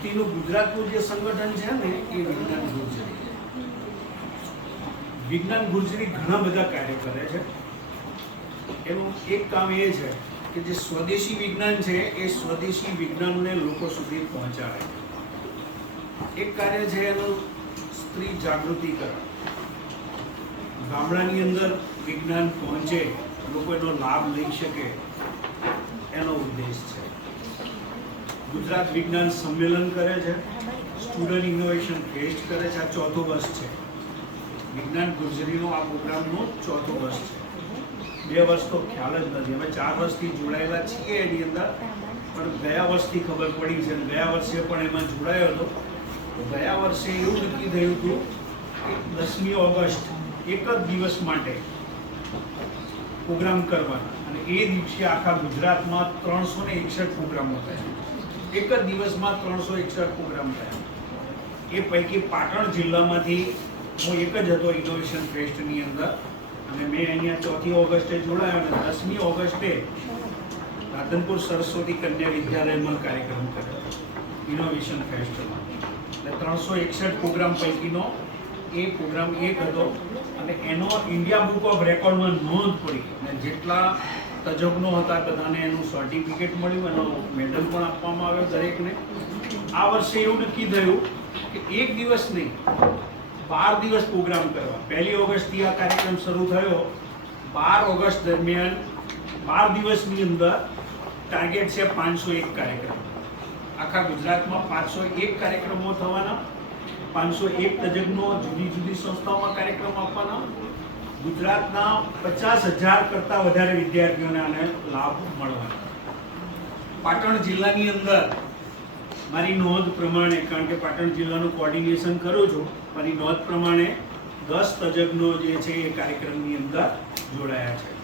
ભરતીનું ગુજરાતનું જે સંગઠન છે ને એ વિજ્ઞાન ગુર્જરી છે. વિજ્ઞાન ગુર્જરી ઘણા બધા કાર્ય કરે છે. એનું એક કામ એ છે કે જે સ્વદેશી વિજ્ઞાન છે એ સ્વદેશી વિજ્ઞાનને લોકો સુધી પહોંચાડે છે. એક કાર્ય છે એનું સ્ત્રી જાગૃતિકરણ. ગામડાની અંદર વિજ્ઞાન પહોંચે, લોકો એનો લાભ લઈ શકે, એનો ઉદ્દેશ છે. ગુજરાત વિજ્ઞાન સંમેલન કરે છે, સ્ટુડન્ટ ઇનોવેશન ફેસ્ટ કરે છે. આ 4થું વર્ષ છે. વિજ્ઞાન ગુર્જરીનો આ પ્રોગ્રામનો 4થું વર્ષ છે. 2 વર્ષ તો ખ્યાલ જ નથી. અમે 4 વર્ષથી જોડાયેલા છીએ એની અંદર, પણ ગયા વર્ષથી ખબર પડી છે. ગયા વર્ષે પણ એમાં જોડાયો હતો. તો ગયા વર્ષે એવું નક્કી થયું હતું કે 10મી ઓગસ્ટ એક જ દિવસ માટે પ્રોગ્રામ કરવાના, અને એ દિવસે આખા ગુજરાતમાં 361 પ્રોગ્રામો થયા. એક જ દિવસમાં 361 પ્રોગ્રામ થયા. એ પૈકી પાટણ જિલ્લામાંથી હું એક જ હતો ઇનોવેશન ફેસ્ટની અંદર, અને મેં અહીંયા 4મી ઓગસ્ટે જોડાયો અને 10મી ઓગસ્ટે રાધનપુર સરસ્વતી કન્યા વિદ્યાલયમાં કાર્યક્રમ કર્યો ઇનોવેશન ફેસ્ટમાં. એટલે 361 પ્રોગ્રામ પૈકીનો એ પ્રોગ્રામ એક હતો, અને એનો ઇન્ડિયા બુક ઓફ રેકોર્ડમાં નોંધ પડી. અને જેટલા તજજ્ઞો હતા બધાને એનું સર્ટિફિકેટ મળ્યું, એનો મેડલ પણ આપવામાં આવ્યો દરેકને. આ વર્ષે એવું નક્કી થયું કે એક દિવસ નહીં, 12 દિવસ પ્રોગ્રામ કરવા. 1લી ઓગસ્ટથી આ કાર્યક્રમ શરૂ થયો. 12 ઓગસ્ટ દરમિયાન 12 દિવસની અંદર ટાર્ગેટ છે 501 કાર્યક્રમ. આખા ગુજરાતમાં 501 કાર્યક્રમો થવાના. 501 તજજ્ઞો જુદી જુદી સંસ્થાઓમાં કાર્યક્રમ આપવાના. ગુજરાતના 50,000 કરતાં વધારે વિદ્યાર્થીઓને આને લાભ મળવાનો. પાટણ જિલ્લાની અંદર મારી નોંધ પ્રમાણે, કારણ કે પાટણ જિલ્લાનું કોર્ડિનેશન કરું છું, મારી નોંધ પ્રમાણે 10 તજજ્ઞો જે છે એ કાર્યક્રમની અંદર જોડાયા છે.